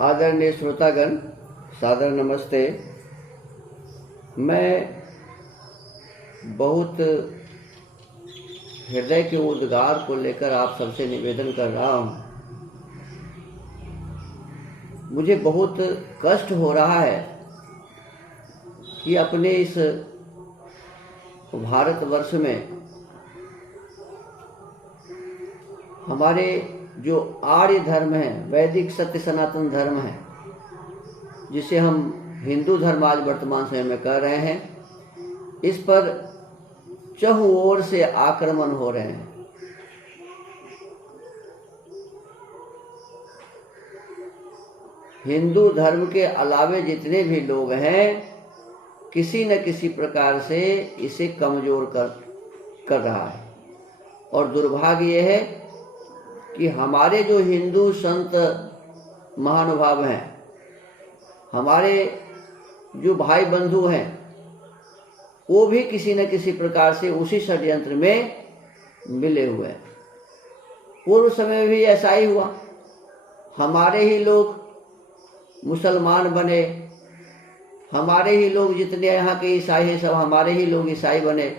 आदरणीय श्रोतागण, सादर नमस्ते। मैं बहुत हृदय के उद्गार को लेकर आप सबसे निवेदन कर रहा हूँ। मुझे बहुत कष्ट हो रहा है कि अपने इस भारतवर्ष में हमारे जो आर्य धर्म है, वैदिक सत्य सनातन धर्म है, जिसे हम हिंदू धर्म आज वर्तमान समय में कर रहे हैं, इस पर चहुं ओर से आक्रमण हो रहे हैं। हिंदू धर्म के अलावे जितने भी लोग हैं, किसी न किसी प्रकार से इसे कमजोर कर रहा है। और दुर्भाग्य यह है कि हमारे जो हिंदू संत महानुभाव हैं, हमारे जो भाई बंधु हैं, वो भी किसी न किसी प्रकार से उसी षड्यंत्र में मिले हुए हैं। पूर्व समय में भी ऐसा ही हुआ। हमारे ही लोग मुसलमान बने, हमारे ही लोग जितने यहाँ के ईसाई हैं सब हमारे ही लोग ईसाई बने,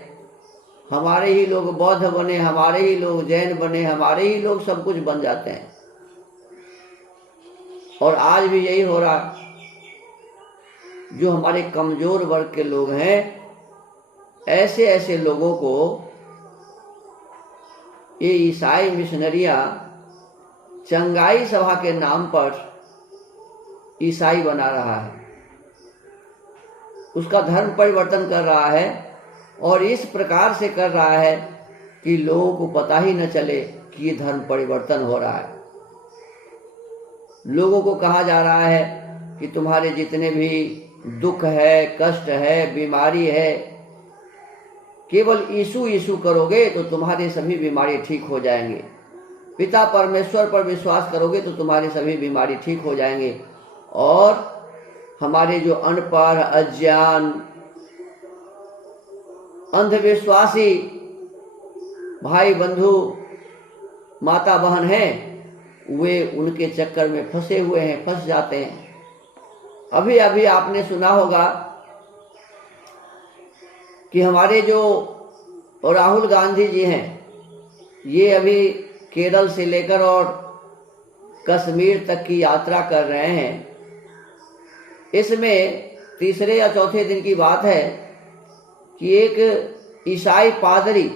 हमारे ही लोग बौद्ध बने, हमारे ही लोग जैन बने, हमारे ही लोग सब कुछ बन जाते हैं। और आज भी यही हो रहा। जो हमारे कमजोर वर्ग के लोग हैं, ऐसे ऐसे लोगों को ये ईसाई मिशनरियां चंगाई सभा के नाम पर ईसाई बना रहा है, उसका धर्म परिवर्तन कर रहा है। और इस प्रकार से कर रहा है कि लोगों को पता ही न चले कि ये धर्म परिवर्तन हो रहा है। लोगों को कहा जा रहा है कि तुम्हारे जितने भी दुख है, कष्ट है, बीमारी है, केवल यीशु यीशु करोगे तो तुम्हारी सभी बीमारी ठीक हो जाएंगे। पिता परमेश्वर पर विश्वास करोगे तो तुम्हारी सभी बीमारी ठीक हो जाएंगे। और हमारे जो अनपढ़, अज्ञान, अंधविश्वासी भाई बंधु, माता बहन हैं, वे उनके चक्कर में फंसे हुए हैं, फंस जाते हैं। अभी अभी आपने सुना होगा कि हमारे जो राहुल गांधी जी हैं, ये अभी केरल से लेकर और कश्मीर तक की यात्रा कर रहे हैं। इसमें तीसरे या चौथे दिन की बात है कि एक ईसाई पादरी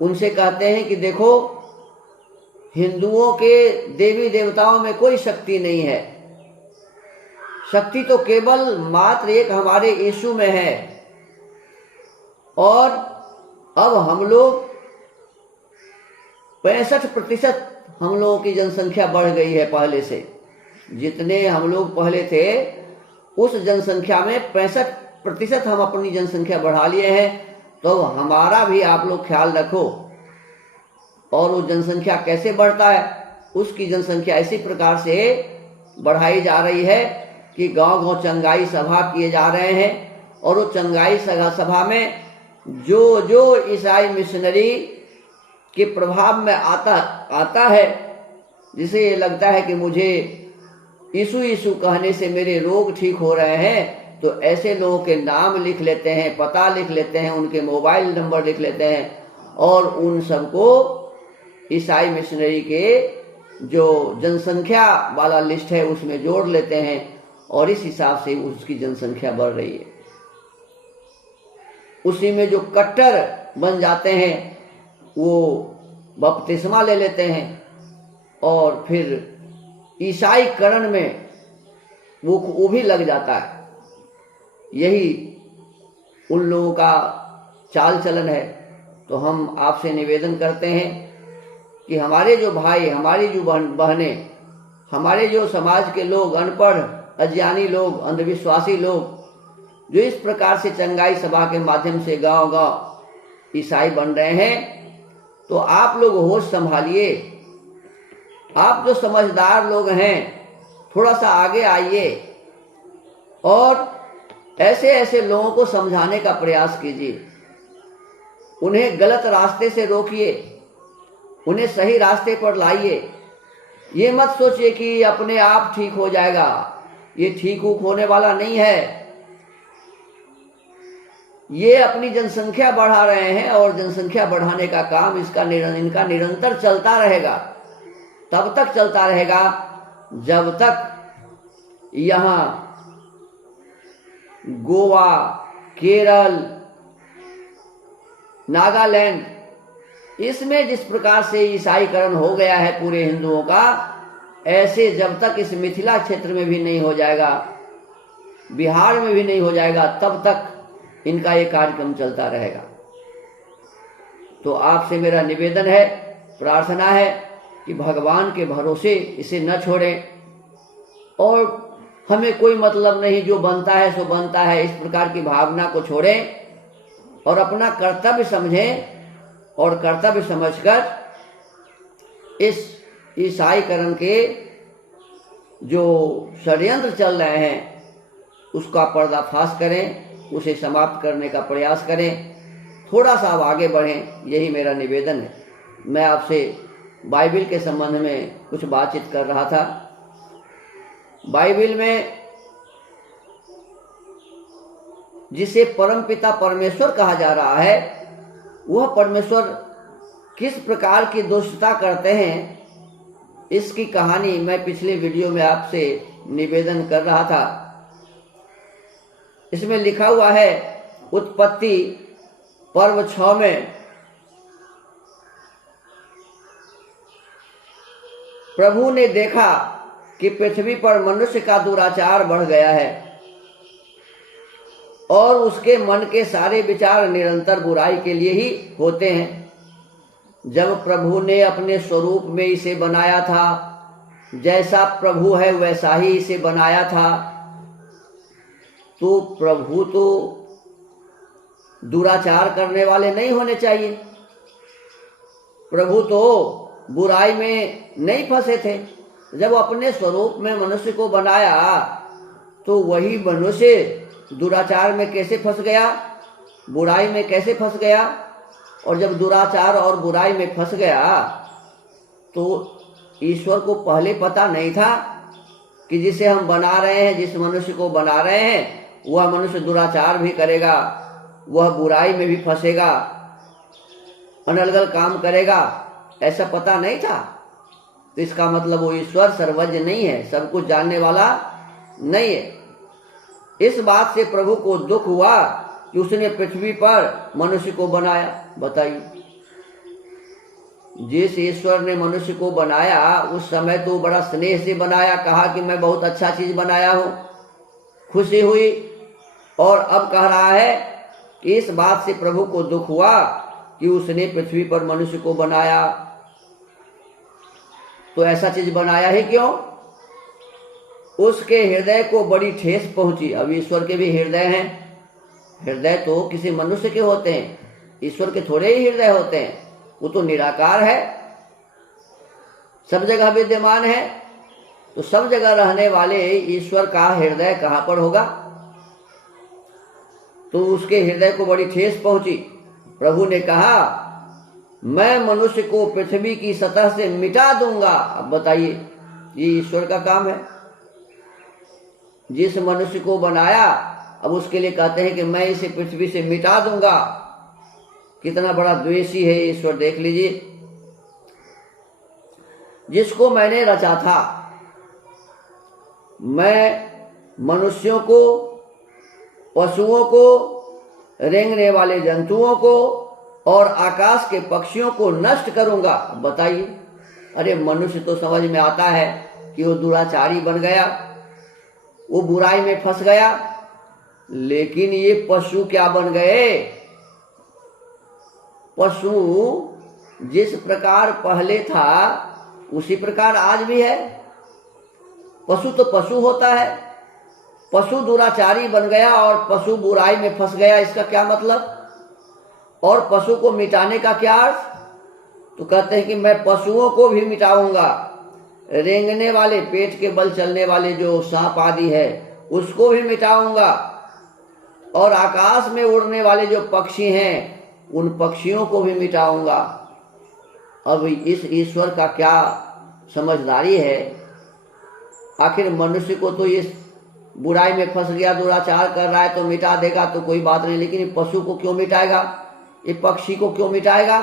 उनसे कहते हैं कि देखो, हिंदुओं के देवी देवताओं में कोई शक्ति नहीं है, शक्ति तो केवल मात्र एक हमारे यीशु में है। और अब हम लोग 65% हम लोगों की जनसंख्या बढ़ गई है पहले से। जितने हम लोग पहले थे उस जनसंख्या में 65% हम अपनी जनसंख्या बढ़ा लिए हैं। तो हमारा भी आप लोग ख्याल रखो। और वो जनसंख्या कैसे बढ़ता है, उसकी जनसंख्या इसी प्रकार से बढ़ाई जा रही है कि गांव गांव चंगाई सभा किए जा रहे हैं। और वो चंगाई सभा में जो जो ईसाई मिशनरी के प्रभाव में आता है, जिसे ये लगता है कि मुझे यीशु यीशु कहने से मेरे रोग ठीक हो रहे हैं, तो ऐसे लोगों के नाम लिख लेते हैं, पता लिख लेते हैं, उनके मोबाइल नंबर लिख लेते हैं और उन सबको ईसाई मिशनरी के जो जनसंख्या वाला लिस्ट है उसमें जोड़ लेते हैं। और इस हिसाब से उसकी जनसंख्या बढ़ रही है। उसी में जो कट्टर बन जाते हैं वो बपतिस्मा ले लेते हैं और फिर ईसाईकरण में वो भी लग जाता है। यही उन लोगों का चाल चलन है। तो हम आपसे निवेदन करते हैं कि हमारे जो भाई, हमारी जो बहनें, हमारे जो समाज के लोग, अनपढ़, अज्ञानी लोग, अंधविश्वासी लोग, जो इस प्रकार से चंगाई सभा के माध्यम से गांव गांव ईसाई बन रहे हैं, तो आप लोग होश संभालिए। आप जो समझदार लोग हैं, थोड़ा सा आगे आइए और ऐसे ऐसे लोगों को समझाने का प्रयास कीजिए। उन्हें गलत रास्ते से रोकिए, उन्हें सही रास्ते पर लाइए। ये मत सोचिए कि अपने आप ठीक हो जाएगा, ये ठीक होने वाला नहीं है। ये अपनी जनसंख्या बढ़ा रहे हैं और जनसंख्या बढ़ाने का काम इनका निरंतर चलता रहेगा। तब तक चलता रहेगा जब तक यहाँ गोवा, केरल, नागालैंड, इसमें जिस प्रकार से ईसाईकरण हो गया है पूरे हिंदुओं का, ऐसे जब तक इस मिथिला क्षेत्र में भी नहीं हो जाएगा, बिहार में भी नहीं हो जाएगा, तब तक इनका ये कार्यक्रम चलता रहेगा। तो आपसे मेरा निवेदन है, प्रार्थना है कि भगवान के भरोसे इसे न छोड़ें और हमें कोई मतलब नहीं, जो बनता है सो बनता है, इस प्रकार की भावना को छोड़ें और अपना कर्तव्य समझें और कर्तव्य समझकर इस ईसाईकरण के जो षड्यंत्र चल रहे हैं उसका पर्दाफाश करें, उसे समाप्त करने का प्रयास करें, थोड़ा सा अब आगे बढ़ें, यही मेरा निवेदन है। मैं आपसे बाइबिल के संबंध में कुछ बातचीत कर रहा था। बाइबिल में जिसे परमपिता परमेश्वर कहा जा रहा है, वह परमेश्वर किस प्रकार की दुष्टता करते हैं, इसकी कहानी मैं पिछले वीडियो में आपसे निवेदन कर रहा था। इसमें लिखा हुआ है उत्पत्ति पर्व 6 में, प्रभु ने देखा कि पृथ्वी पर मनुष्य का दुराचार बढ़ गया है और उसके मन के सारे विचार निरंतर बुराई के लिए ही होते हैं। जब प्रभु ने अपने स्वरूप में इसे बनाया था, जैसा प्रभु है वैसा ही इसे बनाया था, तो प्रभु तो दुराचार करने वाले नहीं होने चाहिए। प्रभु तो बुराई में नहीं फंसे थे। जब अपने स्वरूप में मनुष्य को बनाया तो वही मनुष्य दुराचार में कैसे फंस गया, बुराई में कैसे फंस गया। और जब दुराचार और बुराई में फंस गया तो ईश्वर को पहले पता नहीं था कि जिसे हम बना रहे हैं, जिस मनुष्य को बना रहे हैं, वह मनुष्य दुराचार भी करेगा, वह बुराई में भी फंसेगा, अनर्गल काम करेगा, ऐसा पता नहीं था। तो इसका मतलब वो ईश्वर सर्वज्ञ नहीं है, सब कुछ जानने वाला नहीं है। इस बात से प्रभु को दुख हुआ कि उसने पृथ्वी पर मनुष्य को बनाया। बताइए, जिस ईश्वर ने मनुष्य को बनाया उस समय तो बड़ा स्नेह से बनाया, कहा कि मैं बहुत अच्छा चीज बनाया हूं, खुशी हुई। और अब कह रहा है कि इस बात से प्रभु को दुख हुआ कि उसने पृथ्वी पर मनुष्य को बनाया। तो ऐसा चीज बनाया ही क्यों? उसके हृदय को बड़ी ठेस पहुंची। अब ईश्वर के भी हृदय हैं, हृदय तो किसी मनुष्य के होते हैं, ईश्वर के थोड़े ही हृदय होते हैं। वो तो निराकार है, सब जगह विद्यमान है। तो सब जगह रहने वाले ईश्वर का हृदय कहां पर होगा? तो उसके हृदय को बड़ी ठेस पहुंची। प्रभु ने कहा, मैं मनुष्य को पृथ्वी की सतह से मिटा दूंगा। अब बताइए, ये ईश्वर का काम है। जिस मनुष्य को बनाया, अब उसके लिए कहते हैं कि मैं इसे पृथ्वी से मिटा दूंगा। कितना बड़ा द्वेषी है ईश्वर, देख लीजिए। जिसको मैंने रचा था, मैं मनुष्यों को, पशुओं को, रेंगने वाले जंतुओं को और आकाश के पक्षियों को नष्ट करूंगा। बताइए, अरे मनुष्य तो समझ में आता है कि वो दुराचारी बन गया, वो बुराई में फंस गया, लेकिन ये पशु क्या बन गए? पशु जिस प्रकार पहले था उसी प्रकार आज भी है। पशु तो पशु होता है, पशु दुराचारी बन गया और पशु बुराई में फंस गया, इसका क्या मतलब? और पशु को मिटाने का क्या अर्थ? तो कहते हैं कि मैं पशुओं को भी मिटाऊंगा, रेंगने वाले, पेट के बल चलने वाले जो सांप आदि है उसको भी मिटाऊंगा, और आकाश में उड़ने वाले जो पक्षी हैं उन पक्षियों को भी मिटाऊंगा। अब इस ईश्वर का क्या समझदारी है। आखिर मनुष्य को तो ये बुराई में फंस गया, दुराचार कर रहा है तो मिटा देगा तो कोई बात नहीं, लेकिन ये पशु को क्यों मिटाएगा, ये पक्षी को क्यों मिटाएगा,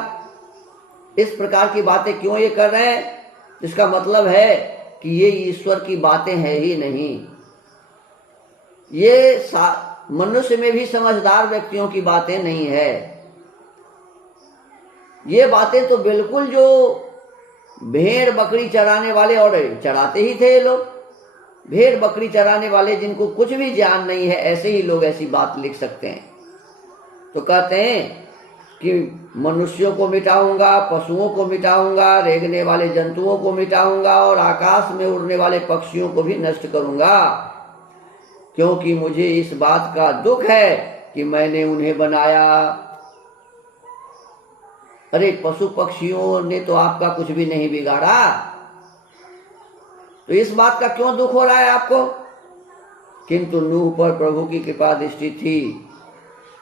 इस प्रकार की बातें क्यों ये कर रहे हैं? इसका मतलब है कि ये ईश्वर की बातें हैं ही नहीं। ये मनुष्य में भी समझदार व्यक्तियों की बातें नहीं है। ये बातें तो बिल्कुल जो भेड़ बकरी चराने वाले, और चराते ही थे ये लोग, भेड़ बकरी चराने वाले जिनको कुछ भी ज्ञान नहीं है, ऐसे ही लोग ऐसी बात लिख सकते हैं। तो कहते हैं कि मनुष्यों को मिटाऊंगा, पशुओं को मिटाऊंगा, रेंगने वाले जंतुओं को मिटाऊंगा और आकाश में उड़ने वाले पक्षियों को भी नष्ट करूंगा, क्योंकि मुझे इस बात का दुख है कि मैंने उन्हें बनाया। अरे पशु पक्षियों ने तो आपका कुछ भी नहीं बिगाड़ा, तो इस बात का क्यों दुख हो रहा है आपको? किंतु नूह पर प्रभु की कृपा दृष्टि थी।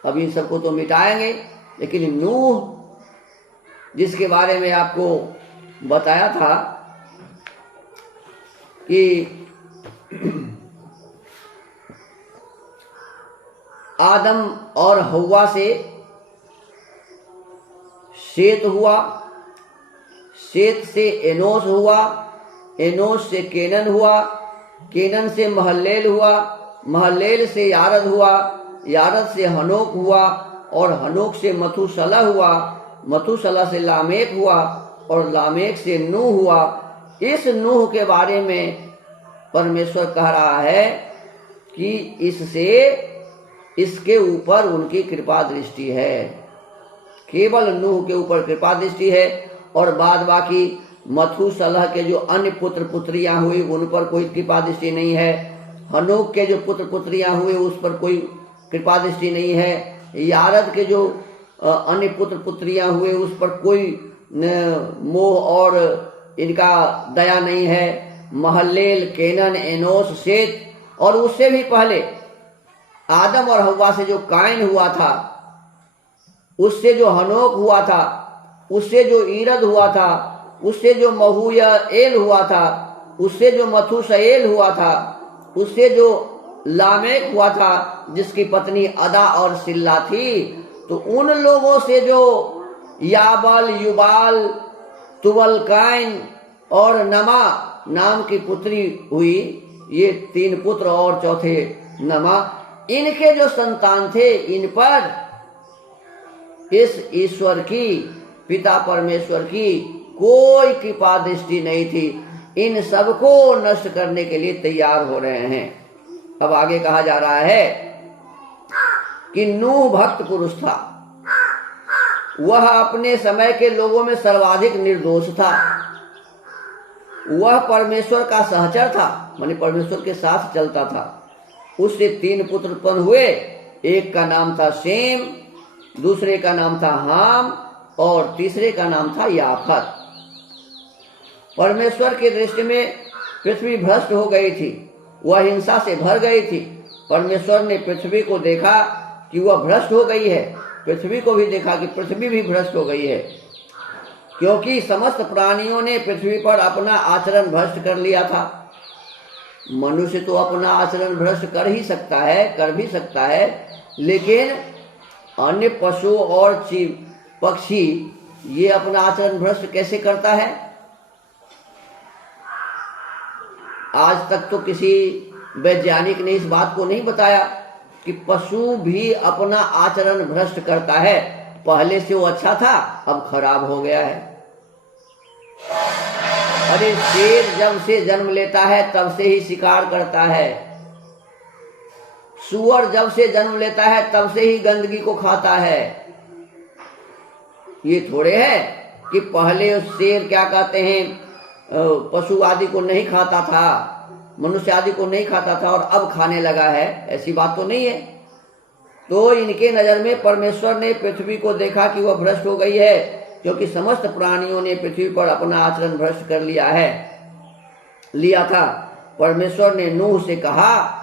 अब इन सबको तो मिटाएंगे, लेकिन नूह जिसके बारे में आपको बताया था कि आदम और हव्वा से शेत हुआ, शेत से एनोश हुआ, एनोश से केनन हुआ, केनन से महल्लेल हुआ, महल्लेल से यारद हुआ, यारद से हनोक हुआ और हनोक से मथुसला हुआ, मथुसला से लामेक हुआ और लामेक से नूह हुआ। इस नूह के बारे में परमेश्वर कह रहा है कि इससे इसके ऊपर उनकी कृपा दृष्टि है, केवल नूह के ऊपर कृपा दृष्टि है, और बाद बाकी मथुसलह के जो अन्य पुत्र पुत्रियां हुई उन पर कोई कृपा दृष्टि नहीं है, हनोक के जो पुत्र पुत्रियां हुए उस पर कोई कृपा दृष्टि नहीं है, यारद के जो अन्य पुत्र पुत्रियां हुए उस पर कोई मोह और इनका दया नहीं है। महल्लेल, केनन, एनोश, शेत, और उससे भी पहले आदम और हव्वा से जो काइन हुआ था, उससे जो हनोक हुआ था, उससे जो ईरद हुआ था, उससे जो महूयाएल हुआ था, उससे जो मथुसएल हुआ था, उससे जो लामेक हुआ था जिसकी पत्नी अदा और सिल्ला थी, तो उन लोगों से जो याबल, युबाल, तुबल काइन और नमा नाम की पुत्री हुई, ये 3 पुत्र और चौथे नमा, इनके जो संतान थे इन पर इस ईश्वर की, पिता परमेश्वर की कोई कृपा दृष्टि नहीं थी। इन सबको नष्ट करने के लिए तैयार हो रहे हैं। अब आगे कहा जा रहा है कि नूह भक्त पुरुष था, वह अपने समय के लोगों में सर्वाधिक निर्दोष था, वह परमेश्वर का सहचर था, माने परमेश्वर के साथ चलता था। उससे 3 पुत्र उत्पन्न हुए, एक का नाम था शेम, दूसरे का नाम था हाम और तीसरे का नाम था याफत। परमेश्वर की दृष्टि में पृथ्वी भ्रष्ट हो गई थी, वह हिंसा से भर गई थी। परमेश्वर ने पृथ्वी को देखा कि वह भ्रष्ट हो गई है, पृथ्वी को भी देखा कि पृथ्वी भी भ्रष्ट हो गई है, क्योंकि समस्त प्राणियों ने पृथ्वी पर अपना आचरण भ्रष्ट कर लिया था। मनुष्य तो अपना आचरण भ्रष्ट कर ही सकता है, कर भी सकता है, लेकिन अन्य पशु और पक्षी ये अपना आचरण भ्रष्ट कैसे करता है? आज तक तो किसी वैज्ञानिक ने इस बात को नहीं बताया कि पशु भी अपना आचरण भ्रष्ट करता है। पहले से वो अच्छा था, अब खराब हो गया है। अरे शेर जब से जन्म लेता है तब से ही शिकार करता है, सूअर जब से जन्म लेता है तब से ही गंदगी को खाता है। ये थोड़े है कि पहले शेर क्या कहते हैं पशु आदि को नहीं खाता था, मनुष्य आदि को नहीं खाता था और अब खाने लगा है, ऐसी बात तो नहीं है। तो इनके नजर में परमेश्वर ने पृथ्वी को देखा कि वह भ्रष्ट हो गई है, क्योंकि समस्त प्राणियों ने पृथ्वी पर अपना आचरण भ्रष्ट कर लिया था। परमेश्वर ने नूह से कहा,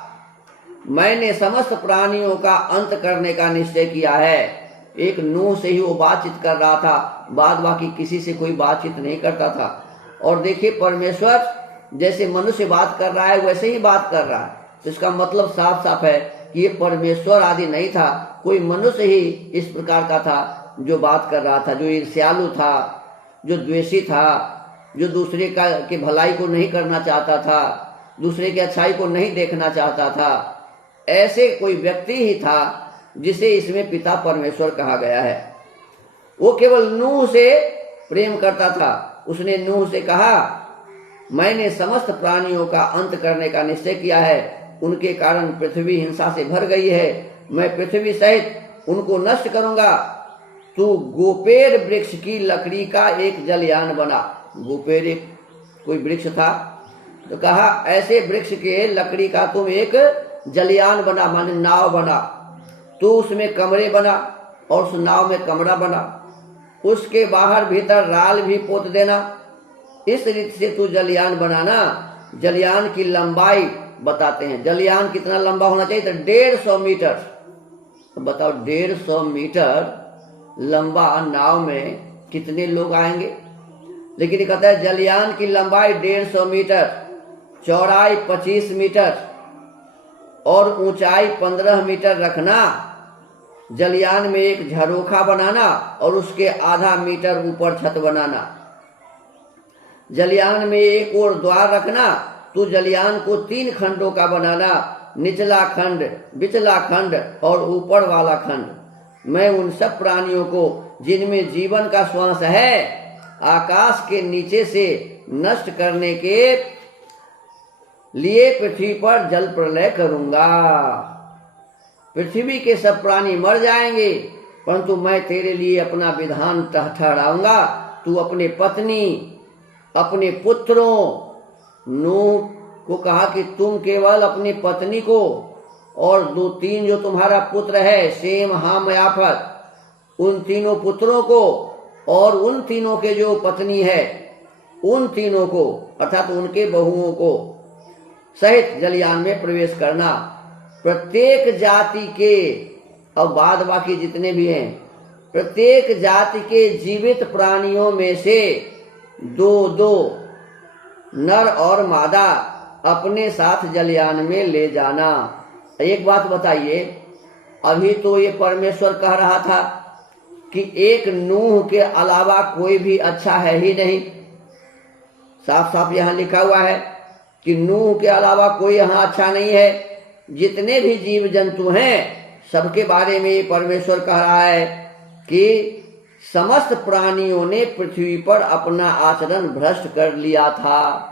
मैंने समस्त प्राणियों का अंत करने का निश्चय किया है। एक नूह से ही वो बातचीत कर रहा था, बाद बाकी किसी से कोई बातचीत नहीं करता था। और देखिए परमेश्वर जैसे मनुष्य बात कर रहा है वैसे ही बात कर रहा है। तो इसका मतलब साफ साफ है कि ये परमेश्वर आदि नहीं था, कोई मनुष्य ही इस प्रकार का था जो बात कर रहा था, जो ईर्ष्यालु था, जो द्वेषी था, जो दूसरे की भलाई को नहीं करना चाहता था, दूसरे की अच्छाई को नहीं देखना चाहता था। ऐसे कोई व्यक्ति ही था जिसे इसमें पिता परमेश्वर कहा गया है। वो केवल नूह से प्रेम करता था। उसने नूह से कहा, मैंने समस्त प्राणियों का अंत करने का निश्चय किया है, उनके कारण पृथ्वी हिंसा से भर गई है, मैं पृथ्वी सहित उनको नष्ट करूंगा। तू गोपेर वृक्ष की लकड़ी का एक जलयान बना। गोपेर एक कोई वृक्ष था, तो कहा ऐसे वृक्ष के लकड़ी का तुम एक जलयान बना, माने नाव बना। तू उसमें कमरे बना और उस नाव में कमरा बना, उसके बाहर भीतर राल भी पोत देना। इस रीति से तू जलयान बनाना। जलयान की लंबाई बताते हैं, जलयान कितना लंबा होना चाहिए, तो 150 मीटर। तो बताओ 150 मीटर लंबा नाव में कितने लोग आएंगे। लेकिन ये कहता है जलयान की लंबाई 150 मीटर, चौड़ाई 25 मीटर और ऊंचाई 15 मीटर रखना। जलयान में एक झरोखा बनाना और उसके आधा मीटर ऊपर छत बनाना। जलयान में एक और द्वार रखना। तो जलयान को 3 खंडों का बनाना, निचला खंड, बिचला खंड और ऊपर वाला खंड। मैं उन सब प्राणियों को जिनमें जीवन का श्वास है आकाश के नीचे से नष्ट करने के लिए पृथ्वी पर जल प्रलय करूंगा। पृथ्वी के सब प्राणी मर जाएंगे, परंतु मैं तेरे लिए अपना विधान ठहराऊंगा। तू अपने पत्नी, अपने पुत्रों, नूह को कहा कि तुम केवल अपनी पत्नी को और 2-3 जो तुम्हारा पुत्र है, शेम, हाम, याफत, उन तीनों पुत्रों को और उन तीनों के जो पत्नी है उन तीनों को अर्थात उनके बहुओं को सहित जलयान में प्रवेश करना। प्रत्येक जाति के, अब बाद बाकी जितने भी हैं, प्रत्येक जाति के जीवित प्राणियों में से 2-2 नर और मादा अपने साथ जलयान में ले जाना। एक बात बताइए, अभी तो ये परमेश्वर कह रहा था कि एक नूह के अलावा कोई भी अच्छा है ही नहीं। साफ साफ यहाँ लिखा हुआ है कि नूह के अलावा कोई यहाँ अच्छा नहीं है। जितने भी जीव जंतु हैं सबके बारे में ये परमेश्वर कह रहा है कि समस्त प्राणियों ने पृथ्वी पर अपना आचरण भ्रष्ट कर लिया था।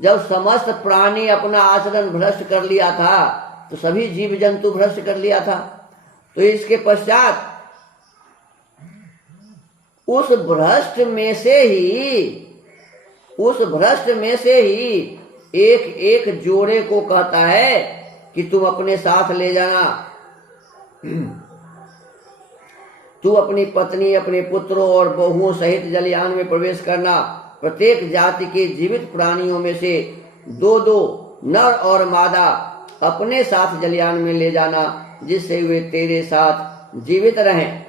जब समस्त प्राणी अपना आचरण भ्रष्ट कर लिया था तो सभी जीव जंतु भ्रष्ट कर लिया था। तो इसके पश्चात उस भ्रष्ट में से ही एक एक जोड़े को कहता है कि तुम अपने साथ ले जाना। तू अपनी पत्नी, अपने पुत्रों और बहुओं सहित जलयान में प्रवेश करना। प्रत्येक जाति के जीवित प्राणियों में से 2-2 नर और मादा अपने साथ जलयान में ले जाना, जिससे वे तेरे साथ जीवित रहें।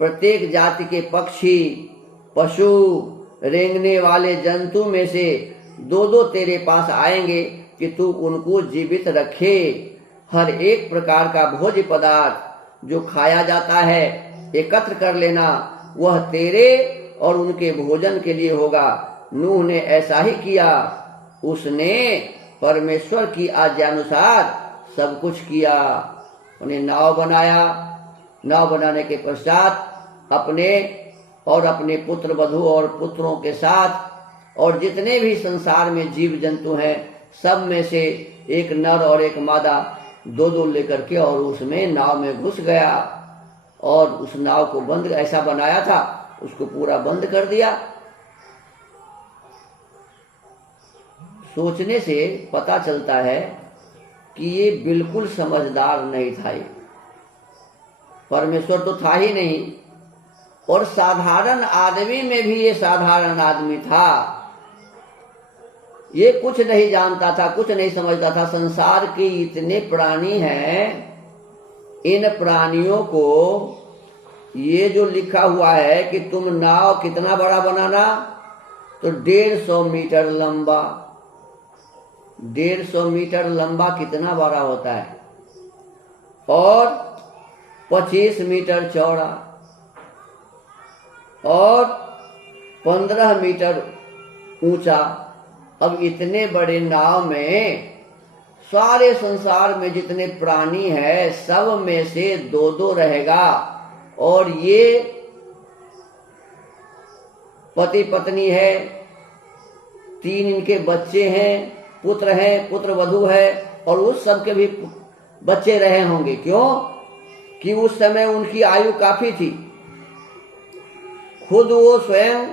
प्रत्येक जाति के पक्षी, पशु, रेंगने वाले जंतु में से 2-2 तेरे पास आएंगे कि तू उनको जीवित रखे। हर एक प्रकार का भोज्य पदार्थ जो खाया जाता है एकत्र कर लेना, वह तेरे और उनके भोजन के लिए होगा। नूह ने ऐसा ही किया। उसने परमेश्वर की आज्ञानुसार सब कुछ किया। उन्हें नाव बनाया। नाव बनाने के पश्चात अपने और अपने पुत्र वधू और पुत्रों के साथ और जितने भी संसार में जीव जंतु हैं सब में से एक नर और एक मादा 2-2 लेकर के और उसमें नाव में घुस गया और उस नाव को बंद ऐसा बनाया था, उसको पूरा बंद कर दिया। सोचने से पता चलता है कि ये बिल्कुल समझदार नहीं था। ये परमेश्वर तो था ही नहीं और साधारण आदमी में भी ये साधारण आदमी था। ये कुछ नहीं जानता था, कुछ नहीं समझता था। संसार के इतने प्राणी हैं, इन प्राणियों को ये जो लिखा हुआ है कि तुम नाव कितना बड़ा बनाना, तो 150 मीटर लंबा। 150 मीटर लंबा कितना बड़ा होता है, और 25 मीटर चौड़ा और 15 मीटर ऊंचा। अब इतने बड़े नाव में सारे संसार में जितने प्राणी हैं सब में से दो दो रहेगा, और ये पति पत्नी है, 3 इनके बच्चे हैं, पुत्र हैं, पुत्र वधू है, और उस सब के भी बच्चे रहे होंगे। क्यों कि उस समय उनकी आयु काफी थी। खुद वो स्वयं,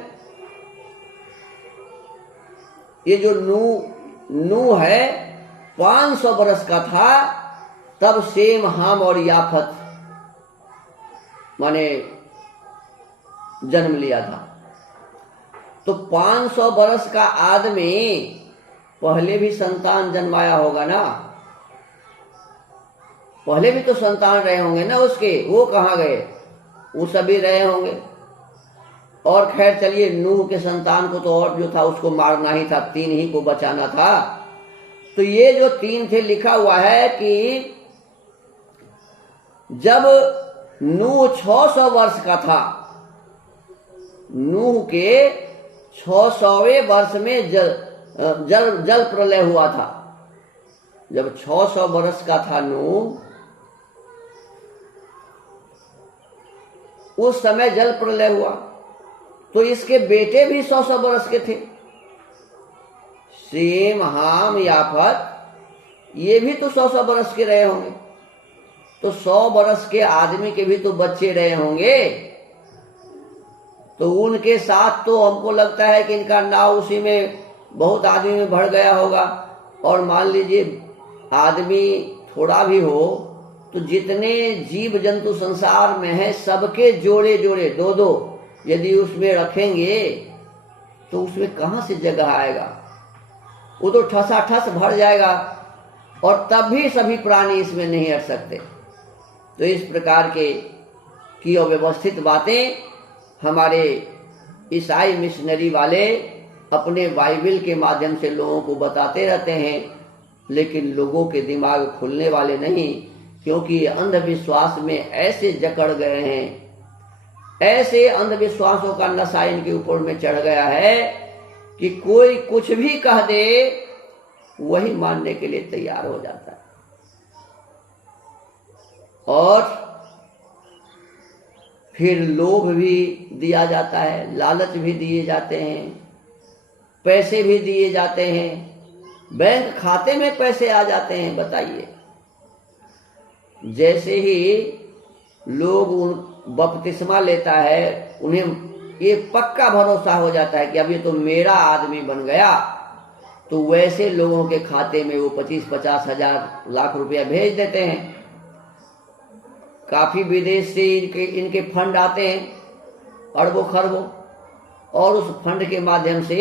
ये जो नू है 500 बरस का था तब शेम, हाम और याफत माने जन्म लिया था। तो 500 बरस का आदमी पहले भी संतान जन्माया होगा ना, पहले भी तो संतान रहे होंगे ना उसके, वो कहाँ गए, वो सभी रहे होंगे। और खैर चलिए, नूह के संतान को तो और जो था उसको मारना ही था, 3 ही को बचाना था। तो ये जो 3 थे, लिखा हुआ है कि जब नूह 600 वर्ष का था, नूह के 600वें वर्ष में जल प्रलय हुआ था। जब 600 वर्ष का था नूह, उस समय जल प्रलय हुआ। तो इसके बेटे भी 100 वर्ष के थे, शेम, हाम, याफत, ये भी तो 100 वर्ष के रहे होंगे। तो 100 वर्ष के आदमी के भी तो बच्चे रहे होंगे। तो उनके साथ तो हमको लगता है कि इनका नाव उसी में बहुत आदमी में भर गया होगा। और मान लीजिए आदमी थोड़ा भी हो तो जितने जीव जंतु संसार में है सबके जोड़े जोड़े 2-2 यदि उसमें रखेंगे तो उसमें कहां से जगह आएगा, वो तो ठसाठस भर जाएगा, और तब भी सभी प्राणी इसमें नहीं अट सकते। तो इस प्रकार की अव्यवस्थित बातें हमारे ईसाई मिशनरी वाले अपने बाइबल के माध्यम से लोगों को बताते रहते हैं, लेकिन लोगों के दिमाग खुलने वाले नहीं, क्योंकि अंधविश्वास में ऐसे जकड़ गए हैं, ऐसे अंधविश्वासों का नशा इनके ऊपर में चढ़ गया है कि कोई कुछ भी कह दे वही मानने के लिए तैयार हो जाता है। और फिर लोभ भी दिया जाता है, लालच भी दिए जाते हैं, पैसे भी दिए जाते हैं, बैंक खाते में पैसे आ जाते हैं। बताइए, जैसे ही लोग बपतिस्मा लेता है उन्हें ये पक्का भरोसा हो जाता है कि अब ये तो मेरा आदमी बन गया, तो वैसे लोगों के खाते में वो 25-50 हजार लाख रुपया भेज देते हैं। काफी विदेश से इनके फंड आते हैं अरबों खरबों, और उस फंड के माध्यम से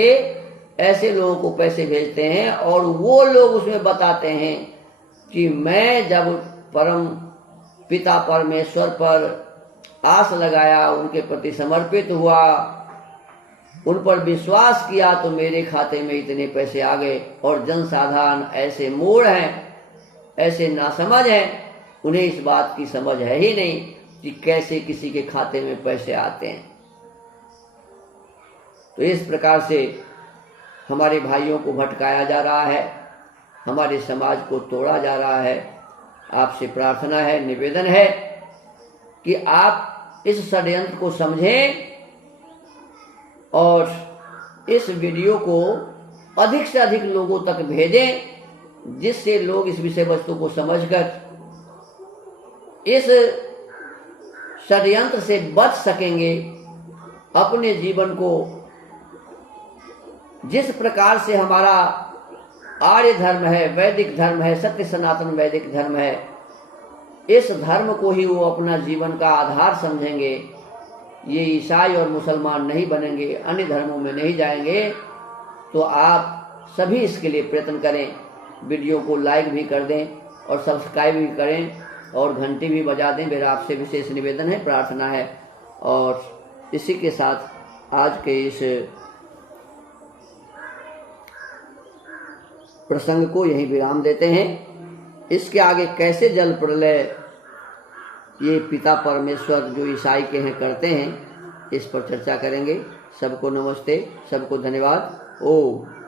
ऐसे लोगों को पैसे भेजते हैं, और वो लोग उसमें बताते हैं कि मैं जब परम पिता परमेश्वर पर आस लगाया, उनके प्रति समर्पित हुआ, उन पर विश्वास किया, तो मेरे खाते में इतने पैसे आ गए। और जनसाधारण ऐसे मूढ़ हैं, ऐसे नासमझ हैं, उन्हें इस बात की समझ है ही नहीं कि कैसे किसी के खाते में पैसे आते हैं। तो इस प्रकार से हमारे भाइयों को भटकाया जा रहा है, हमारे समाज को तोड़ा जा रहा है। आपसे प्रार्थना है, निवेदन है कि आप इस षड्यंत्र को समझें और इस वीडियो को अधिक से अधिक लोगों तक भेजें, जिससे लोग इस विषय वस्तु को समझकर इस षड्यंत्र से बच सकेंगे। अपने जीवन को जिस प्रकार से हमारा आर्य धर्म है, वैदिक धर्म है, सत्य सनातन वैदिक धर्म है, इस धर्म को ही वो अपना जीवन का आधार समझेंगे। ये ईसाई और मुसलमान नहीं बनेंगे, अन्य धर्मों में नहीं जाएंगे। तो आप सभी इसके लिए प्रयत्न करें, वीडियो को लाइक भी कर दें और सब्सक्राइब भी करें और घंटी भी बजा दें। मेरा आपसे विशेष निवेदन है, प्रार्थना है। और इसी के साथ आज के इस प्रसंग को यहीं विराम देते हैं। इसके आगे कैसे जल प्रलय ये पिता परमेश्वर जो ईसाई के हैं करते हैं, इस पर चर्चा करेंगे। सबको नमस्ते, सबको धन्यवाद। ओम।